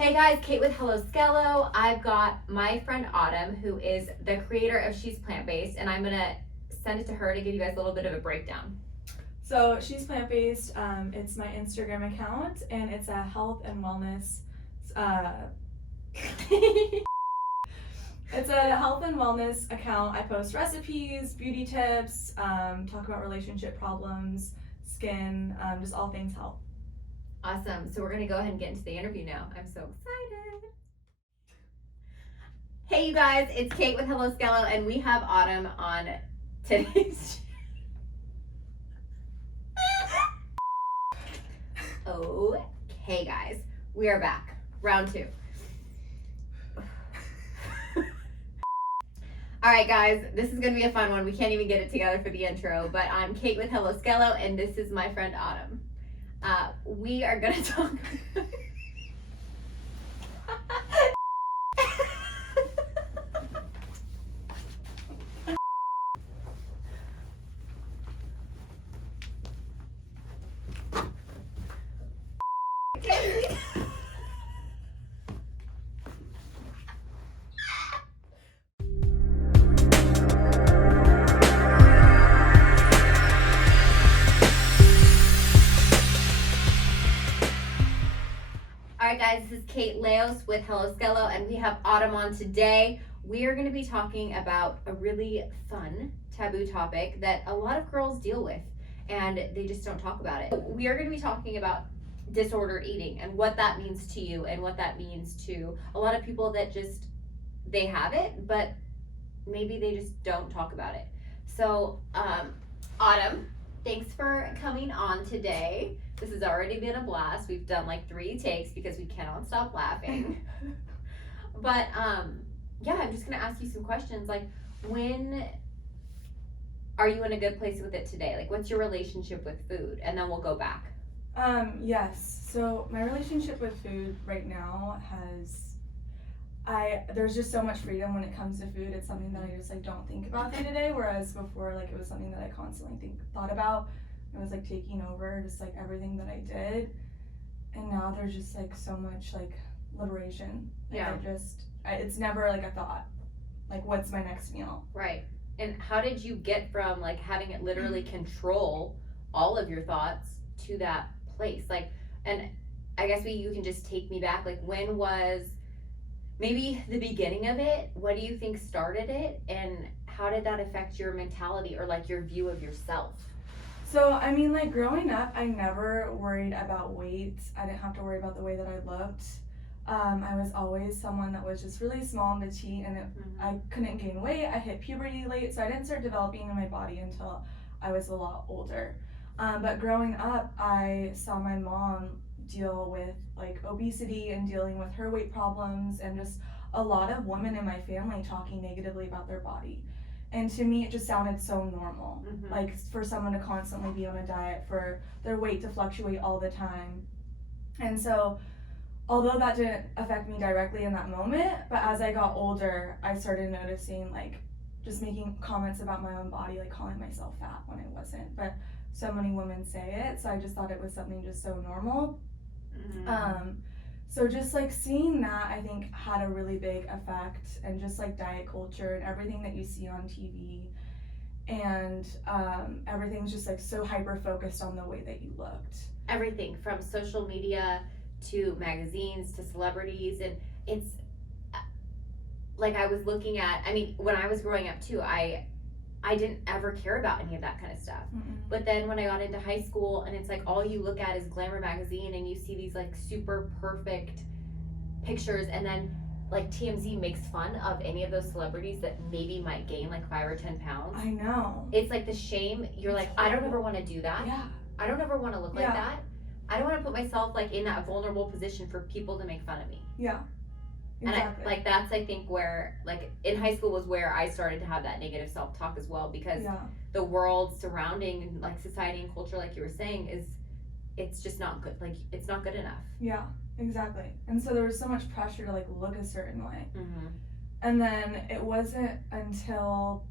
Hey guys, Kate with Hello Skelo. I've got my friend Autumn, who is the creator of She's Plant-Based, and I'm gonna send it to her to give you guys a little bit of a breakdown. So She's Plant-Based, it's my Instagram account, and it's a health and wellness, it's a health and wellness account. I post recipes, beauty tips, talk about relationship problems, skin, just all things health. Awesome. So we're gonna go ahead and get into the interview now. I'm so excited. Hey you guys, it's Kate with Hello Skelo, and we have Autumn on today's Okay guys, we are back. Round 2. All right, guys, this is going to be a fun one. We can't even get it together for the intro, but I'm Kate with Hello Skelo, and this is my friend Autumn. We are going to talk... Alright guys, this is Kate Leos with Hello Skelo, and we have Autumn on today. We are going to be talking about a really fun taboo topic that a lot of girls deal with, and they just don't talk about it. We are going to be talking about disordered eating and what that means to you and what that means to a lot of people that just, they have it, but maybe they just don't talk about it. So, Autumn, thanks for coming on today. This has already been a blast. We've done like 3 takes because we cannot stop laughing. But yeah, I'm just gonna ask you some questions. Like, when are you in a good place with it today? Like, what's your relationship with food? And then we'll go back. Yes. So my relationship with food right now there's just so much freedom when it comes to food. It's something that I just like don't think about day to day, whereas before, like, it was something that I constantly thought about. It was like taking over just like everything that I did, and now there's just like so much like liberation. Like, Yeah. It's never like a thought, like what's my next meal. Right. And how did you get from like having it literally control all of your thoughts to that place? Like, and I guess you can just take me back. Like, when was maybe the beginning of it? What do you think started it? And how did that affect your mentality or like your view of yourself? So, I mean, like, growing up, I never worried about weight. I didn't have to worry about the way that I looked. I was always someone that was just really small and petite, and I couldn't gain weight. I hit puberty late, so I didn't start developing in my body until I was a lot older. But growing up, I saw my mom deal with, like, obesity and dealing with her weight problems, and just a lot of women in my family talking negatively about their body. And to me, it just sounded so normal. Like, for someone to constantly be on a diet, for their weight to fluctuate all the time. And so, although that didn't affect me directly in that moment, but as I got older, I started noticing, like, just making comments about my own body, like calling myself fat when it wasn't. But so many women say it, so I just thought it was something just so normal. So just like seeing that, I think, had a really big effect, and just like diet culture and everything that you see on TV, and everything's just like so hyper focused on the way that you looked. Everything from social media to magazines to celebrities, and it's like I was looking at, I mean, when I was growing up too, I didn't ever care about any of that kind of stuff. But then when I got into high school, and it's like all you look at is Glamour magazine, and you see these like super perfect pictures, and then like TMZ makes fun of any of those celebrities that maybe might gain like 5 or 10 pounds. I know. It's like the shame. You're like, I don't ever want to do that. Yeah. I don't ever want to look like that. I don't want to put myself like in that vulnerable position for people to make fun of me. Yeah. Exactly. And I, like, that's, I think, where, like, in high school was where I started to have that negative self-talk as well, because the world surrounding, like, society and culture, like you were saying, it's just not good. Like, it's not good enough. Yeah, exactly. And so there was so much pressure to, like, look a certain way. And then it wasn't until,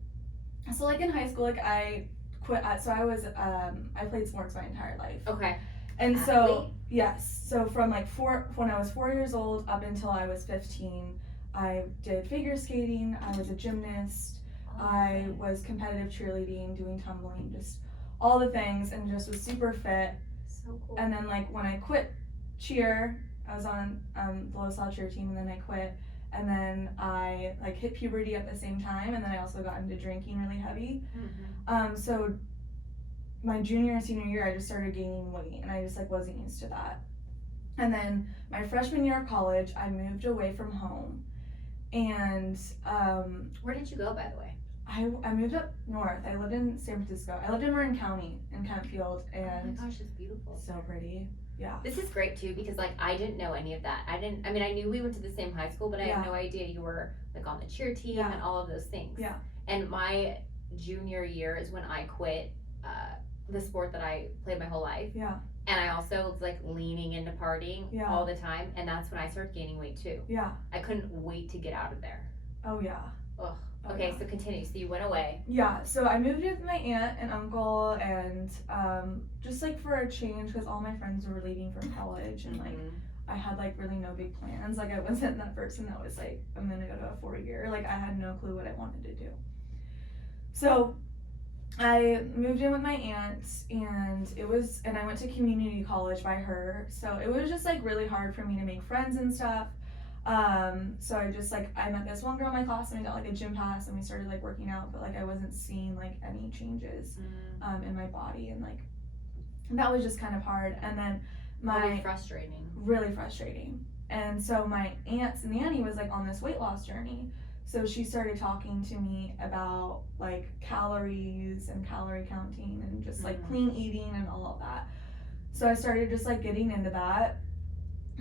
so, like, in high school, like, I quit, so I played sports my entire life. Okay. And athlete? so, yes. So from like when I was 4 years old up until I was 15, I did figure skating. I was a gymnast. I was competitive cheerleading, doing tumbling, just all the things, and just was super fit. So cool. And then like when I quit cheer, I was on the LaSalle cheer team, and then I quit. And then I like hit puberty at the same time, and then I also got into drinking really heavy. So my junior and senior year, I just started gaining weight, and I just like wasn't used to that. And then my freshman year of college, I moved away from home, and where did you go, by the way? I moved up north. I lived in San Francisco. I lived in Marin County in Kentfield, and oh my gosh, it's beautiful. so pretty. Yeah. This is great too, because like I didn't know any of that. I knew we went to the same high school, but I had no idea you were like on the cheer team and all of those things. Yeah. And my junior year is when I quit the sport that I played my whole life. Yeah. And I also was like leaning into partying all the time, and that's when I started gaining weight too. Yeah. I couldn't wait to get out of there. Oh yeah. Ugh. Okay, so continue. So you went away. Yeah, so I moved with my aunt and uncle, and just like for a change, because all my friends were leaving from college, and like I had like really no big plans. Like I wasn't that person that was like, I'm gonna go to a 4-year. Like I had no clue what I wanted to do. So I moved in with my aunt, and I went to community college by her. So it was just like really hard for me to make friends and stuff. So I just like, I met this one girl in my class, and we got like a gym pass, and we started like working out, but like I wasn't seeing like any changes in my body, and like that was just kind of hard. And then really frustrating. And so my aunt's nanny was like on this weight loss journey, so she started talking to me about like calories and calorie counting and just like clean eating and all of that. So I started just like getting into that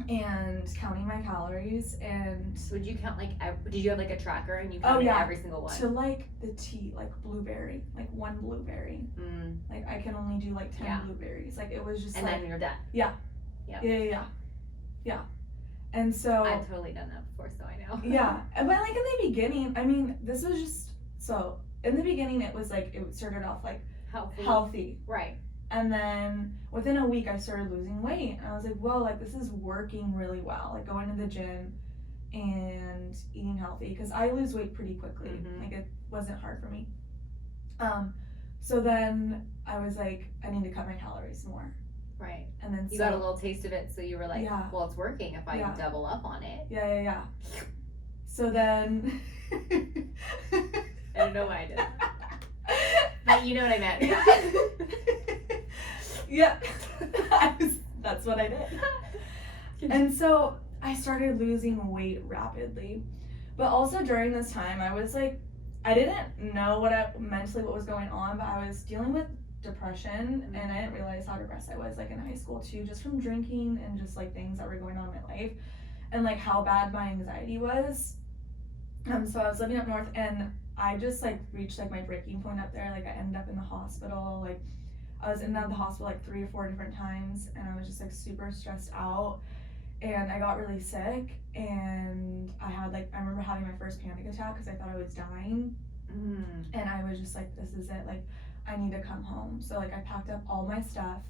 and counting my calories. And would you count like did you have like a tracker and you counted every single one? To like the T, like blueberry, like one blueberry. Like I can only do like 10 blueberries. Like it was just and like, then you're done. Yeah. And so I've totally done that before, so I know. Yeah, but like in the beginning, I mean, this was just so in the beginning it was like it started off like healthy. Right. And then within a week I started losing weight, and I was like, whoa, like this is working really well, like going to the gym and eating healthy, because I lose weight pretty quickly. Like it wasn't hard for me. So then I was like, I need to cut my calories more. Right. And then you got a little taste of it, so you were like, well, it's working if I double up on it. Yeah. So then I don't know why I did that. But you know what I meant. Yeah. That's what I did. And so I started losing weight rapidly. But also during this time, I was like, I didn't know mentally what was going on, but I was dealing with depression, and I didn't realize how depressed I was like in high school too, just from drinking and just like things that were going on in my life, and like how bad my anxiety was. So I was living up north, and I just like reached like my breaking point up there. Like I ended up in the hospital. Like I was in and out of the hospital like 3 or 4 different times, and I was just like super stressed out, and I got really sick, and I remember having my first panic attack because I thought I was dying. And I was just like, this is it, like I need to come home. So like I packed up all my stuff,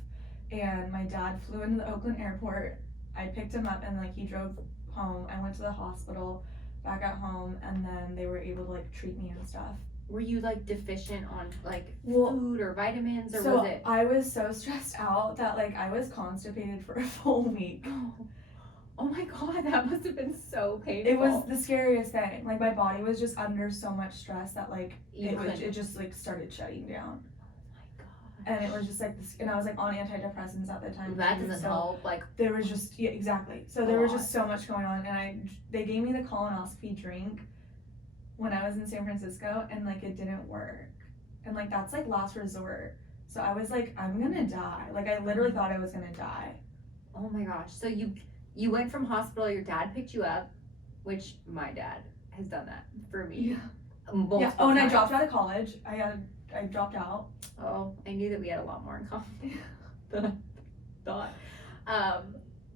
and my dad flew into the Oakland airport. I picked him up, and like he drove home. I went to the hospital, back at home, and then they were able to like treat me and stuff. Were you like deficient on like food or vitamins, or was it? I was so stressed out that like I was constipated for a full week. Oh my god, that must have been so painful. It was the scariest thing. Like my body was just under so much stress that like it just like started shutting down. And it was just like this, and I was like on antidepressants at the time. That doesn't help. Like there was just exactly. So there was just so much going on, and they gave me the colonoscopy drink when I was in San Francisco, and like it didn't work, and like that's like last resort. So I was like, I'm gonna die. Like I literally thought I was gonna die. Oh my gosh. So you went from hospital. Your dad picked you up, which my dad has done that for me. Yeah. Oh, and I dropped out of college. I dropped out. Oh, I knew that we had a lot more in common than I thought.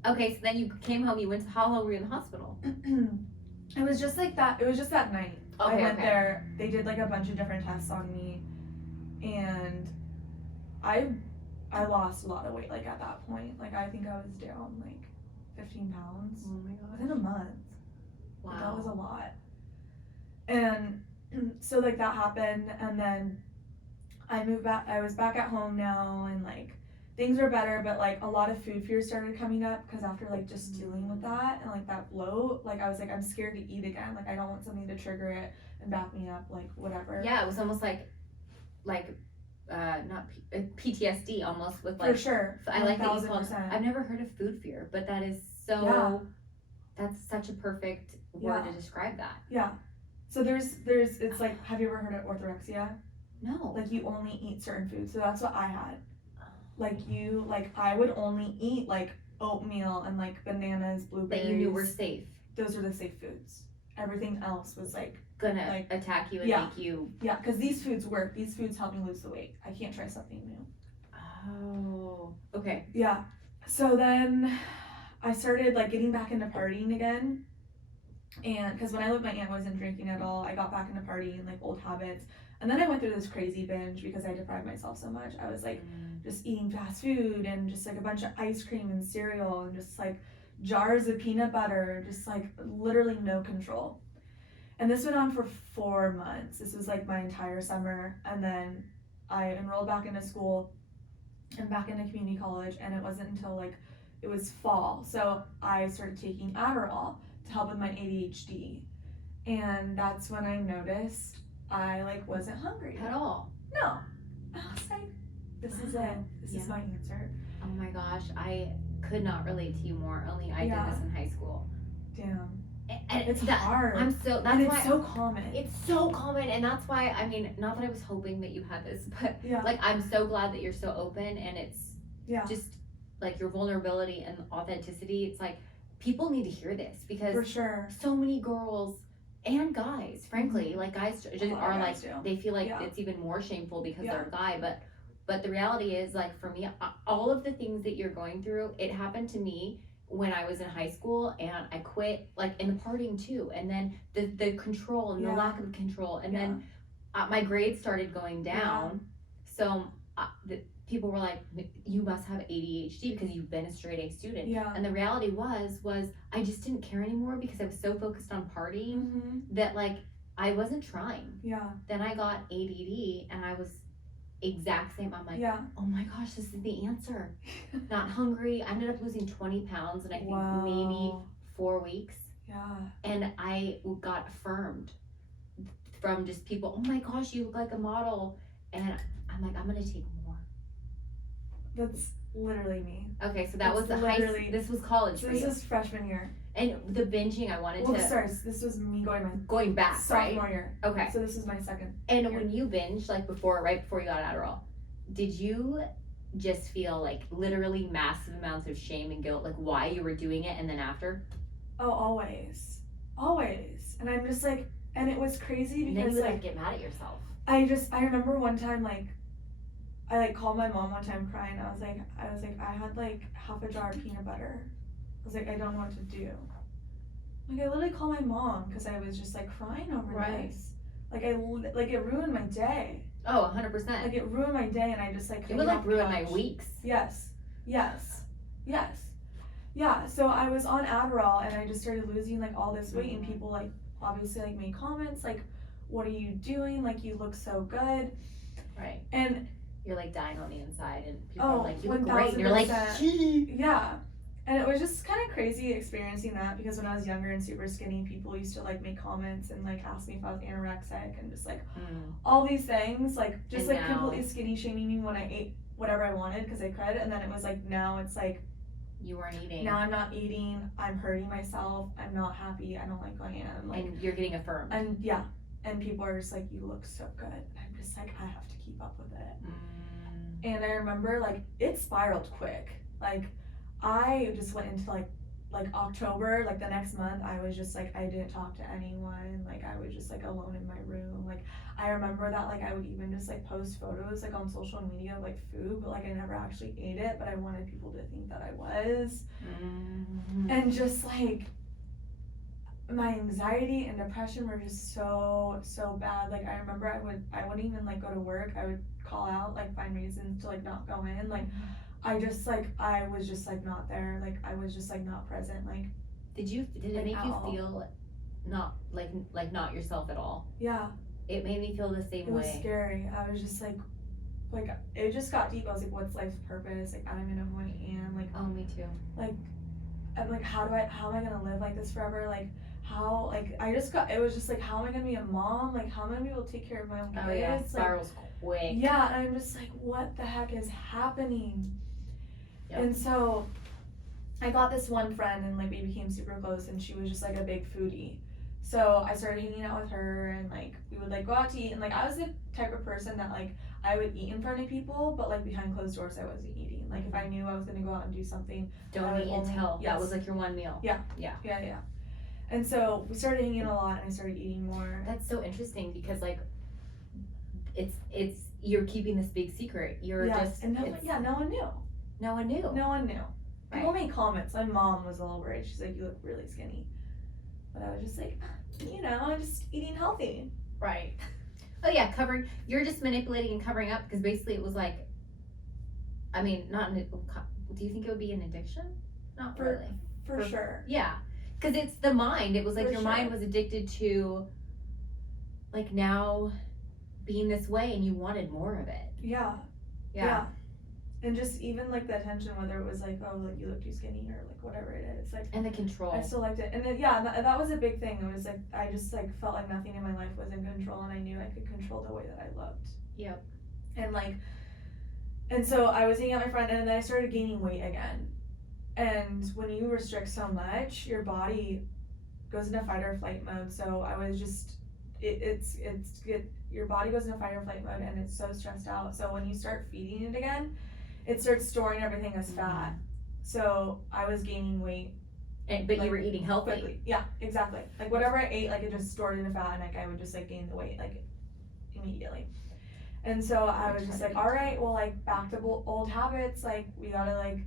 Okay, so then you came home. You went to, how long were you in the hospital? It was just like that. It was just that night. Okay, I went there. They did like a bunch of different tests on me, and I I lost a lot of weight, like, at that point. Like, I think I was down, like, 15 pounds Oh my gosh. within a month. Wow. Like, that was a lot. And so, like, that happened, and then I moved back. I was back at home now, and, like, things were better, but, like, a lot of food fears started coming up, because after, like, just dealing with that, and, like, that bloat, like, I was like, I'm scared to eat again. Like, I don't want something to trigger it and back me up, like, whatever. Yeah, it was almost like not PTSD almost with, like, For sure. I like that you called. 1000%. I've never heard of food fear, but that is so. Yeah. That's such a perfect word to describe that. Yeah. So there's it's like, have you ever heard of orthorexia? No. Like, you only eat certain foods. So that's what I had. Like, I would only eat, like, oatmeal and, like, bananas, blueberries. That you knew were safe. Those are the safe foods. Everything else was, like, Gonna like, attack you and yeah. make you. Yeah, because these foods work. These foods help me lose the weight. I can't try something new. Oh. Okay. Yeah. So then I started, like, getting back into partying again. And because when I lived with my aunt, I wasn't drinking at all. I got back into partying, like, old habits. And then I went through this crazy binge because I deprived myself so much. I was, like, just eating fast food and just, like, a bunch of ice cream and cereal and just, like, jars of peanut butter, just, like, literally no control. And this went on for 4 months. This was, like, my entire summer. And then I enrolled back into school and back into community college. And it wasn't until, like, it was fall. So I started taking Adderall to help with my ADHD. And that's when I noticed I, like, wasn't hungry. At all. No. I was like, this is it. This is my answer. Oh my gosh, I could not relate to you more. Only I Yeah. did this in high school. Damn. And It's hard. I'm so. That's And why it's so common. It's so common, and that's why. I mean, not that I was hoping that you had this, but Yeah. like, I'm so glad that you're so open, and it's Yeah. just like your vulnerability and authenticity. It's like people need to hear this because For sure. so many girls and guys, frankly, like guys just A lot of are guys like do. they feel like Yeah. it's even more shameful because Yeah. they're a guy, but the reality is, like, for me, all of the things that you're going through, it happened to me when I was in high school, and I quit, like, in the partying too, and then the control and the Yeah. lack of control, and Yeah. then my grades started going down, so people were like, you must have ADHD because you've been a straight A student. Yeah. And the reality was I just didn't care anymore because I was so focused on partying Mm-hmm. that, like, I wasn't trying. Yeah. Then I got ADD, and I was exact same. I'm like, Yeah. oh my gosh, this is the answer. Not hungry. I ended up losing 20 pounds in, I think, Wow. maybe 4 weeks. Yeah. And I got affirmed from just people, oh my gosh, you look like a model. And I'm like, I'm gonna take more. That's literally me. Okay, so that was That's the literally- this was college So for this you. is freshman year. And the binging, I wanted Well, to, sorry, this was me going my going back, right? sophomore year. Okay. So this is my second. And year. when you binged, like, right before you got Adderall, did you just feel, like, literally massive amounts of shame and guilt, like, why you were doing it, and then after? Oh, always. Always. And I'm just like, and it was crazy And then because, you would, like, like, get mad at yourself. I remember one time, like, I, like, called my mom one time crying. I was like, I had, like, half a jar of peanut butter. I was like, I don't know what to do. Like, I literally called my mom because I was just, like, crying over Right. this. Like, it ruined my day. Oh, 100%. Like, it ruined my day, and I just, like, It couldn't would, get like, off the ruin my couch. weeks. Yes. Yes. Yes. Yeah, so I was on Adderall, and I just started losing, like, all this weight, and people, like, obviously, like, made comments, like, what are you doing? Like, you look so good. Right. And You're, like, dying on the inside, and people Oh, are like, you look great. And you're like, 1000%. Yeah. And it was just kind of crazy experiencing that because when I was younger and super skinny, people used to, like, make comments and, like, ask me if I was anorexic and just, like, all these things, like, just, And like, now- completely skinny shaming me when I ate whatever I wanted because I could. And then it was, like, now it's, like, you weren't eating. now I'm not eating, I'm hurting myself, I'm not happy, I don't like who I am. Like, and you're getting affirmed. and yeah. And people are just like, you look so good. And I'm just like, I have to keep up with it. And I remember, like, it spiraled quick. Like, I just went into, like October, like, the next month, I was just, like, I didn't talk to anyone. Like, I was just, like, alone in my room. Like, I remember that, like, I would even just, like, post photos, like, on social media of, like, food, but, like, I never actually ate it, but I wanted people to think that I was. And just, like, my anxiety and depression were just so bad. Like I remember I wouldn't even like go to work. I would call out, like find reasons to like not go in. Like I was just like not there. Like I was just like not present. Like did it like, make at you all. feel not like not yourself at all? Yeah, It made me feel the same it was way. scary. I was just like it just got deep. I was like, what's life's purpose? Like I don't even know who I am. Like Oh, me too. like I'm like how am I gonna live like this forever? Like how like it was just like how am I gonna be a mom? Like how am I gonna be able to take care of my own kids? Oh yeah, Like, spirals quick. yeah, and I'm just like, what the heck is happening? Yep. And so I got this one friend and like we became super close, and she was just like a big foodie. So I started hanging out with her, and like we would like go out to eat, and like I was the type of person that like I would eat in front of people, but like behind closed doors I wasn't eating. Like if I knew I was gonna go out and do something, Don't eat until that was like your one meal. Yeah. And so we started hanging a lot, and I started eating more. That's so interesting because like it's you're keeping this big secret. You're just and no one knew. No one knew. No one knew. Right. People made comments. My mom was a little worried. She's like, "You look really skinny," but I was just like, I'm just eating healthy. Right. Oh yeah, you're just manipulating and covering up because basically it was like, I mean, do you think it would be an addiction? Not really. For sure. Yeah, because it's the mind. It was like For your sure. mind was addicted to, like now, being this way, and you wanted more of it. Yeah. Yeah. And just even like the attention, whether it was like, oh, like you look too skinny or like whatever it is, like. And the control. I still liked it, and then, that was a big thing. It was like I just like felt like nothing in my life was in control, and I knew I could control the way that I looked. Yep. And so I was hanging out with my friend, and then I started gaining weight again. And when you restrict so much, your body goes into fight or flight mode. So I was just, your body goes into fight or flight mode, and it's so stressed out. So when you start feeding it again, it starts storing everything as fat. So I was gaining weight. But like, you were eating healthy. Quickly. Yeah, exactly. Like whatever I ate, like it just stored into fat, and like I would just like gain the weight like immediately. And so I was just like, all right, well, like back to old habits. Like we gotta like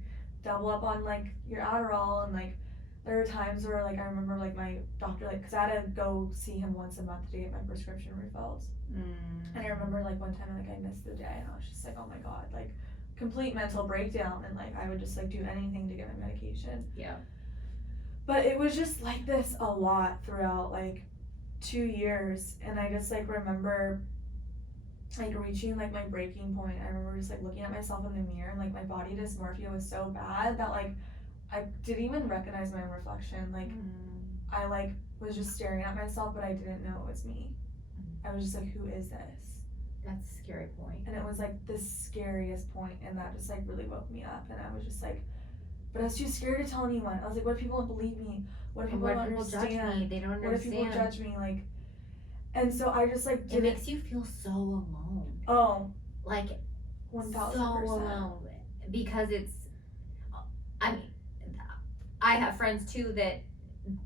double up on like your Adderall. And like there were times where like I remember like my doctor, like, cause I had to go see him once a month to get my prescription refills. And I remember like one time like I missed the day, and I was just like, oh my god, like complete mental breakdown. And like I would just like do anything to get my medication. Yeah. But it was just like this a lot throughout like 2 years, and I just like remember like reaching like my breaking point. I remember just like looking at myself in the mirror, and like my body dysmorphia was so bad that like I didn't even recognize my own reflection. Like I like was just staring at myself, but I didn't know it was me. I was just like, who is this? That's a scary point. And it was like the scariest point, and that just like really woke me up. And I was just like, but I was too scared to tell anyone. I was like, what if people don't believe me? What if people don't understand? Judge me? They don't understand. What if people judge me? Like, and so I just like it makes you feel so alone. Oh, like 1,000%. So alone because it's. I mean, I have friends too that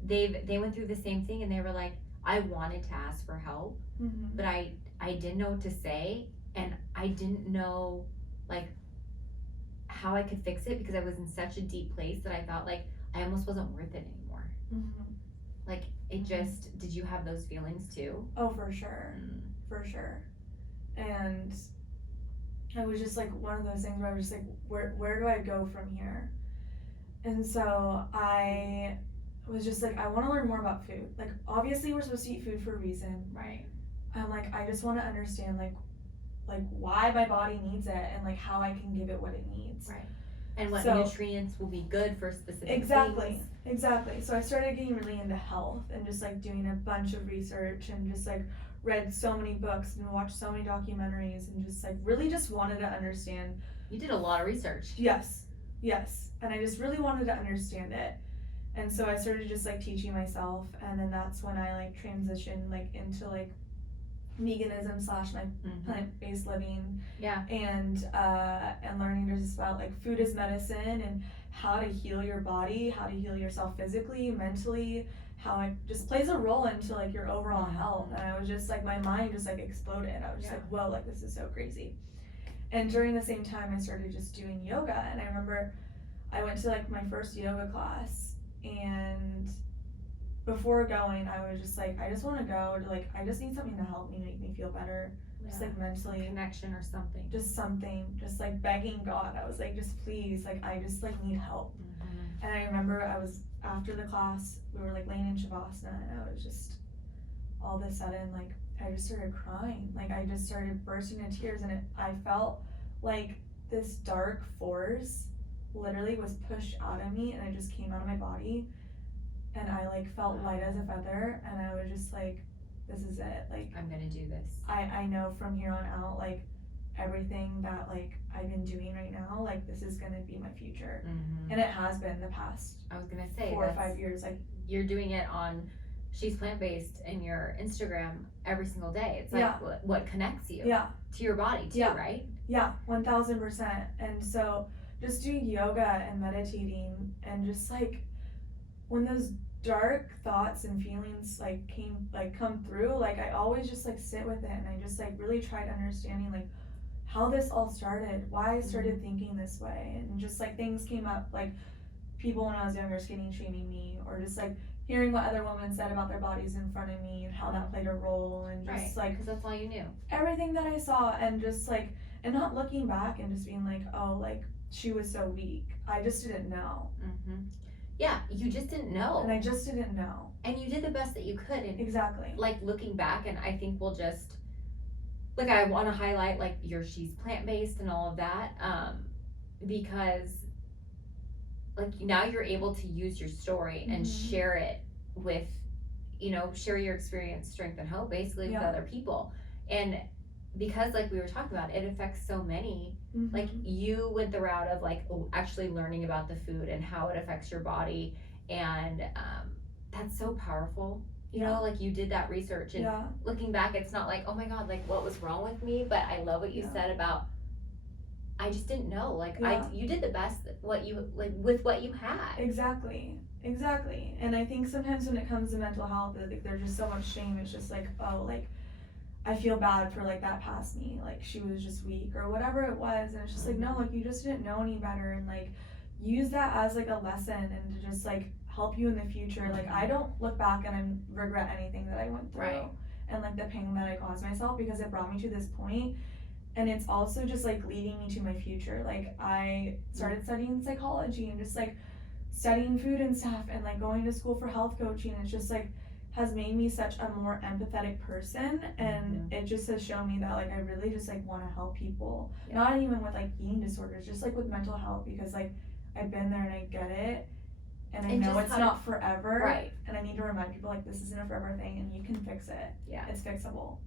they went through the same thing, and they were like, I wanted to ask for help, but I didn't know what to say, and I didn't know like how I could fix it because I was in such a deep place that I thought like I almost wasn't worth it anymore. Like it just, did you have those feelings too? Oh, for sure. For sure. And I was just like one of those things where I was just like, where do I go from here? And so I was just like, I want to learn more about food. Like obviously we're supposed to eat food for a reason. Right. I'm like, I just want to understand like why my body needs it, and like how I can give it what it needs. Right. And what nutrients will be good for specific things. Exactly. So I started getting really into health, and just like doing a bunch of research, and just like read so many books and watched so many documentaries, and just like really just wanted to understand. You did a lot of research. Yes. And I just really wanted to understand it. And so I started just like teaching myself, and then that's when I like transitioned like into like veganism / my plant-based living. Yeah. And learning just about like food as medicine, and how to heal your body, how to heal yourself physically, mentally, how it just plays a role into like your overall health. And I was just like, my mind just like exploded. I was just like, whoa, like this is so crazy. And during the same time I started just doing yoga, and I remember I went to like my first yoga class, and before going, I was just like, I just want to go to like, I just need something to help me make me feel better, just like mentally, connection or something. just something, just like begging God. I was like, just please, like I just like need help. And I remember I was after the class, we were like laying in Shavasana, and I was just all of a sudden like I just started crying, like I just started bursting into tears, and I felt like this dark force literally was pushed out of me, and it just came out of my body, and I like felt light as a feather, and I was just like, this is it, like I'm gonna do this. I know from here on out, like everything that like I've been doing right now, like this is gonna be my future. And it has been the past I was gonna say 4 or 5 years. Like you're doing it on She's Plant-Based in your Instagram every single day. It's like what connects you to your body too, right? 1000%. And so just doing yoga and meditating, and just like when those dark thoughts and feelings like come through, like I always just like sit with it, and I just like really tried understanding like how this all started, why I started thinking this way, and just like things came up, like people when I was younger shaming me, or just like hearing what other women said about their bodies in front of me and how that played a role, and just like because that's all you knew, everything that I saw, and just like, and not looking back and just being like, oh, like she was so weak, I just didn't know. Yeah, you just didn't know, and I just didn't know, and you did the best that you could. And exactly, like looking back, and I think we'll just like, I want to highlight like She's Plant-Based and all of that, because like now you're able to use your story and share it with, share your experience, strength, and hope basically with other people. And because like we were talking about, it affects so many. Like you went the route of like actually learning about the food and how it affects your body, and that's so powerful. You know, like you did that research, and looking back, it's not like, oh my God, like what was wrong with me? But I love what you said about, I just didn't know. Like you did the best with what you had. Exactly. And I think sometimes when it comes to mental health, like there's just so much shame. It's just like, oh, like I feel bad for like that past me, like she was just weak or whatever it was, and it's just like, no, like you just didn't know any better, and like use that as like a lesson, and to just like help you in the future. Like I don't look back and I regret anything that I went through, and like the pain that I caused myself, because it brought me to this point, and it's also just like leading me to my future. Like I started studying psychology, and just like studying food and stuff, and like going to school for health coaching. It's just like has made me such a more empathetic person, and it just has shown me that like I really just like want to help people, not even with like eating disorders, just like with mental health, because like I've been there and I get it, and I know it's not forever, and I need to remind people like this isn't a forever thing, and you can fix it. It's fixable.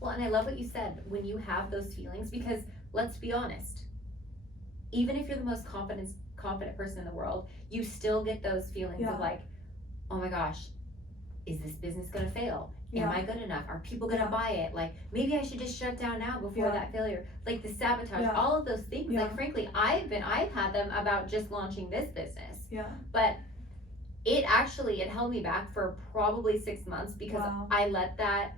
Well, and I love what you said when you have those feelings, because let's be honest, even if you're the most confident person in the world, you still get those feelings of like, oh my gosh, is this business gonna fail? Am I good enough? Are people gonna buy it? Like maybe I should just shut down now before that failure. Like the sabotage, all of those things. Like frankly, I've had them about just launching this business. But it held me back for probably 6 months, because I let that,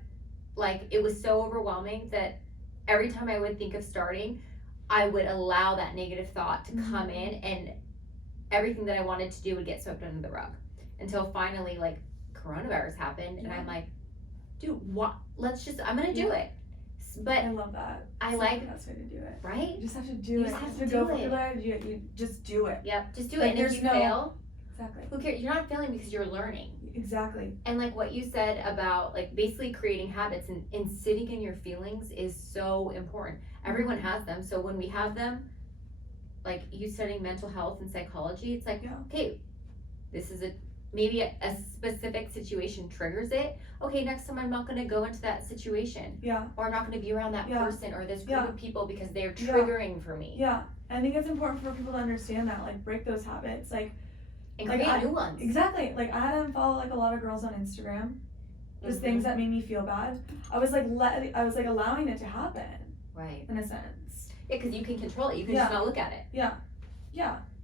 like it was so overwhelming that every time I would think of starting, I would allow that negative thought to come in, and everything that I wanted to do would get swept under the rug, until finally like coronavirus happened, and I'm like, dude, what? I'm gonna do it. But I love that. I like the best way to do it. Right? You just have to do it. You have to go for it. You just do it. Just do like, it. And if you fail, who cares? You're not failing because you're learning. Exactly. And like what you said about like basically creating habits and sitting in your feelings is so important. Everyone has them. So when we have them, like you studying mental health and psychology, it's like, okay, this is maybe a specific situation triggers it. Okay, next time I'm not going to go into that situation. Or I'm not going to be around that person or this group of people because they're triggering for me. I think it's important for people to understand that, like break those habits, like and create new ones. Exactly. Like I had to unfollow like a lot of girls on Instagram. Just things that made me feel bad. I was like allowing it to happen. Right. In a sense. Yeah, because you can control it. You can just not look at it. Yeah.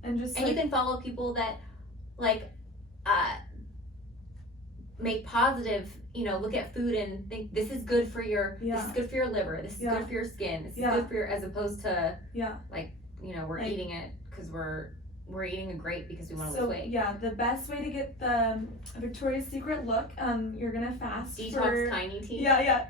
And just you can follow people that like make positive, look at food and think this is good for your this is good for your liver, this is good for your skin, this is good for your, as opposed to like, we're eating it because we're we're eating a grape because we want to So lose weight. yeah, the best way to get the Victoria's Secret look, you're gonna fast Detox tiny tea. Yeah.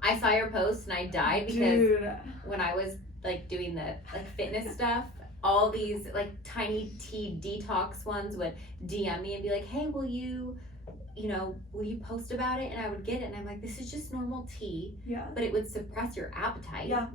I saw your post and I died because Dude. when I was like doing the like fitness stuff, all these like tiny tea detox ones would DM me and be like, hey, will you post about it? And I would get it and I'm like, this is just normal tea, Yeah. but it would suppress your appetite. Yeah.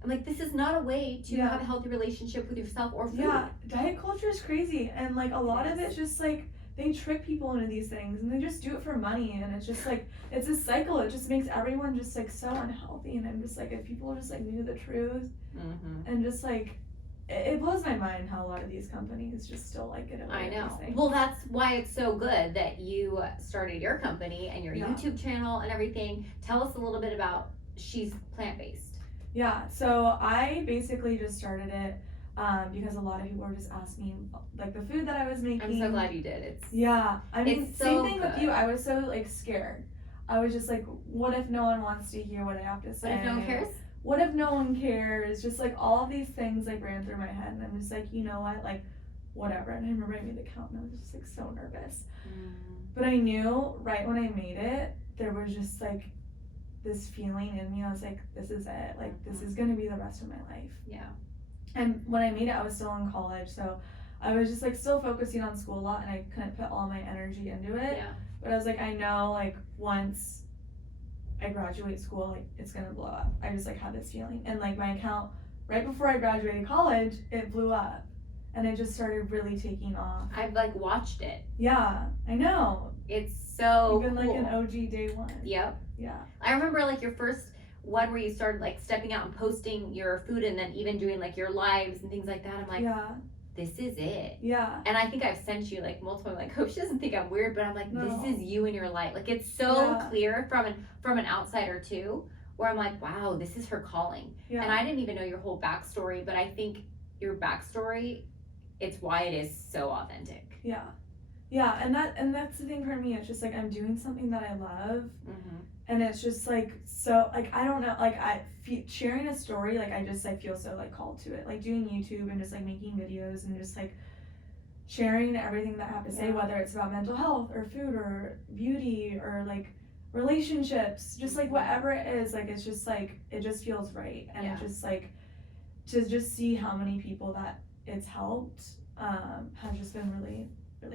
I'm like, this is not a way to Yeah. have a healthy relationship with yourself or food. Yeah, diet culture is crazy, and like a lot of Yes. it's just like they trick people into these things, and they just do it for money, and it's just like it's a cycle. It just makes everyone just like so unhealthy, and I'm just like, if people just like knew the truth, and just like it blows my mind how a lot of these companies just still like get away I with know. these things. Well, that's why it's so good that you started your company and your Yeah. YouTube channel and everything. Tell us a little bit about She's Plant-Based. Yeah, so I basically just started it because a lot of people were just asking me like the food that I was making. I'm so glad you did. It's Yeah, I mean, It's so same thing with good. you. I was so like scared. I was just like, what if no one wants to hear what I have to say? But if no one cares? What if no one cares? Just like all of these things like ran through my head, and I'm just like, you know what, like whatever. And I remember I made the count, and I was just like so nervous. But I knew right when I made it, there was just like this feeling in me. I was like, this is it. Like this is gonna be the rest of my life. Yeah. And when I made it, I was still in college, so I was just like still focusing on school a lot, and I couldn't put all my energy into it. Yeah. But I was like, I know like once I graduate school, like it's gonna blow up. I just like had this feeling, and like my account right before I graduated college, it blew up, and it just started really taking off. I've like watched it. Yeah, I know. It's so You've been cool. like an OG day one. Yep. Yeah. I remember like your first one where you started like stepping out and posting your food and then even doing like your lives and things like that. I'm like, Yeah. this is it. Yeah. And I think I've sent you like multiple, like, hope she doesn't think I'm weird, but I'm like, No. this is you in your life. Like it's so Yeah. clear from an outsider too, where I'm like, wow, this is her calling. Yeah. And I didn't even know your whole backstory, but I think your backstory, it's why it is so authentic. Yeah. Yeah, and that's the thing for me. It's just like I'm doing something that I love, and it's just like so like I don't know, like sharing a story, like I just like feel so like called to it, like doing YouTube and just like making videos and just like sharing everything that I have to say, Yeah. whether it's about mental health or food or beauty or like relationships, just like whatever it is, like it's just like it just feels right, and Yeah. it just like to just see how many people that it's helped has just been really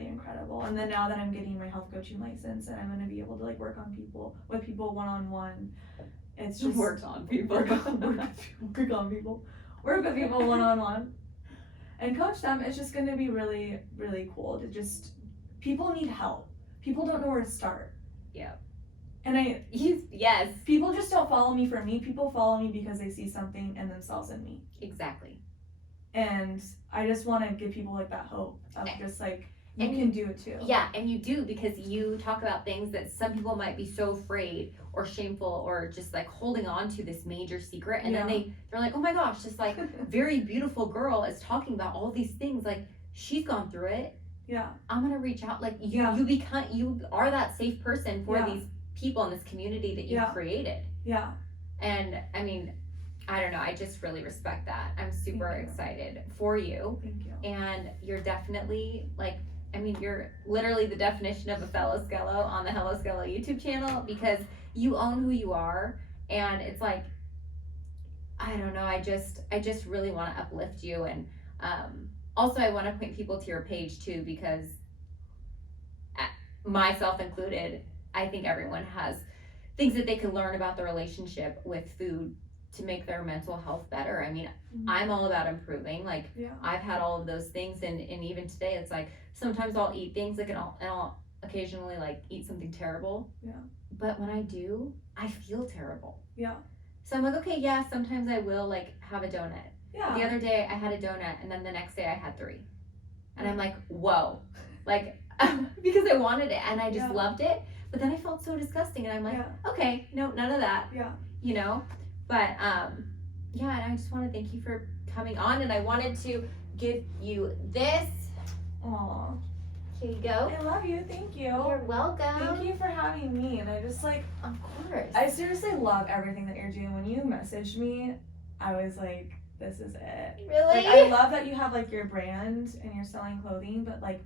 incredible. And then now that I'm getting my health coaching license and I'm going to be able to like work on people one-on-one, it's just Work on people. work with people one-on-one and coach them. It's just going to be really cool to just, people need help. People don't know where to start. Yeah. And Yes. people just don't follow me for me. People follow me because they see something in themselves in me. Exactly. And I just want to give people like that hope of just like, you And can do it too. Yeah, and you do, because you talk about things that some people might be so afraid or shameful or just like holding on to this major secret, and then they're like, oh my gosh, this like very beautiful girl is talking about all these things, like she's gone through it. Yeah. I'm gonna reach out. Like you are that safe person for these people in this community that you've created. Yeah. And I mean, I don't know, I just really respect that. I'm super excited for you. Thank you. And you're definitely like, I mean, you're literally the definition of a fellow Skelo on the Hello Skelo YouTube channel, because you own who you are, and it's like, I don't know, I just really want to uplift you. And also I want to point people to your page too, because myself included, I think everyone has things that they can learn about the relationship with food to make their mental health better. I mean, I'm all about improving. Like, I've had all of those things, and even today, it's like sometimes I'll eat things like, and I'll occasionally like eat something terrible. Yeah. But when I do, I feel terrible. Yeah. So I'm like, okay, yeah, sometimes I will like have a donut. Yeah. The other day I had a donut, and then the next day I had 3, and I'm like, whoa, like because I wanted it and I just loved it. But then I felt so disgusting, and I'm like, okay, no, none of that. Yeah. You know. But yeah, and I just want to thank you for coming on, and I wanted to give you this. Aw. Here you go. I love you. Thank you. You're welcome. Thank you for having me. And I just like, Of course. I seriously love everything that you're doing. When you messaged me, I was like, this is it. Really? Like, I love that you have like your brand and you're selling clothing, but like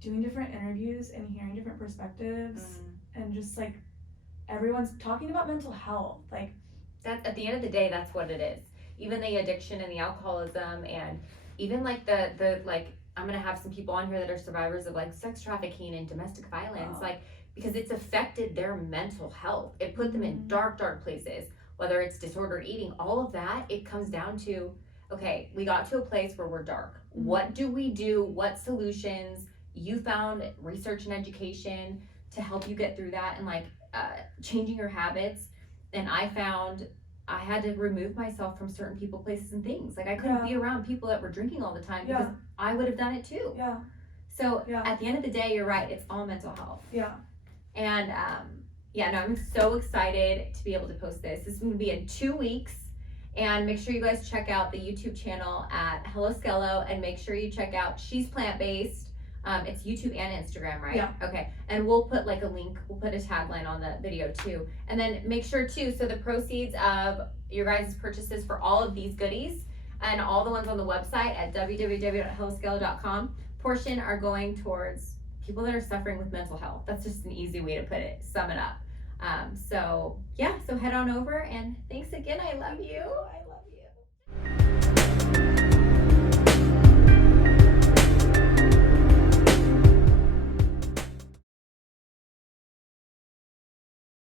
doing different interviews and hearing different perspectives and just like everyone's talking about mental health. Like, that at the end of the day, that's what it is. Even the addiction and the alcoholism, and even like the like, I'm gonna have some people on here that are survivors of like sex trafficking and domestic violence, like, because it's affected their mental health. It put them in dark places, whether it's disordered eating, all of that. It comes down to, okay, we got to a place where we're dark. What do we do? What solutions? You found research and education to help you get through that, and like changing your habits. And I found I had to remove myself from certain people, places, and things. Like, I couldn't be around people that were drinking all the time because I would have done it too. Yeah. So at the end of the day, you're right. It's all mental health. Yeah. And no, I'm so excited to be able to post this. This is going to be in 2 weeks. And make sure you guys check out the YouTube channel at Hello Skelo, and make sure you check out She's Plant-Based. It's YouTube and Instagram, right? Yeah. Okay. And we'll put like a link, we'll put a tagline on the video too. And then make sure too, so the proceeds of your guys' purchases for all of these goodies and all the ones on the website at www.helloskelo.com portion are going towards people that are suffering with mental health. That's just an easy way to put it, sum it up. So head on over, and thanks again. I love you.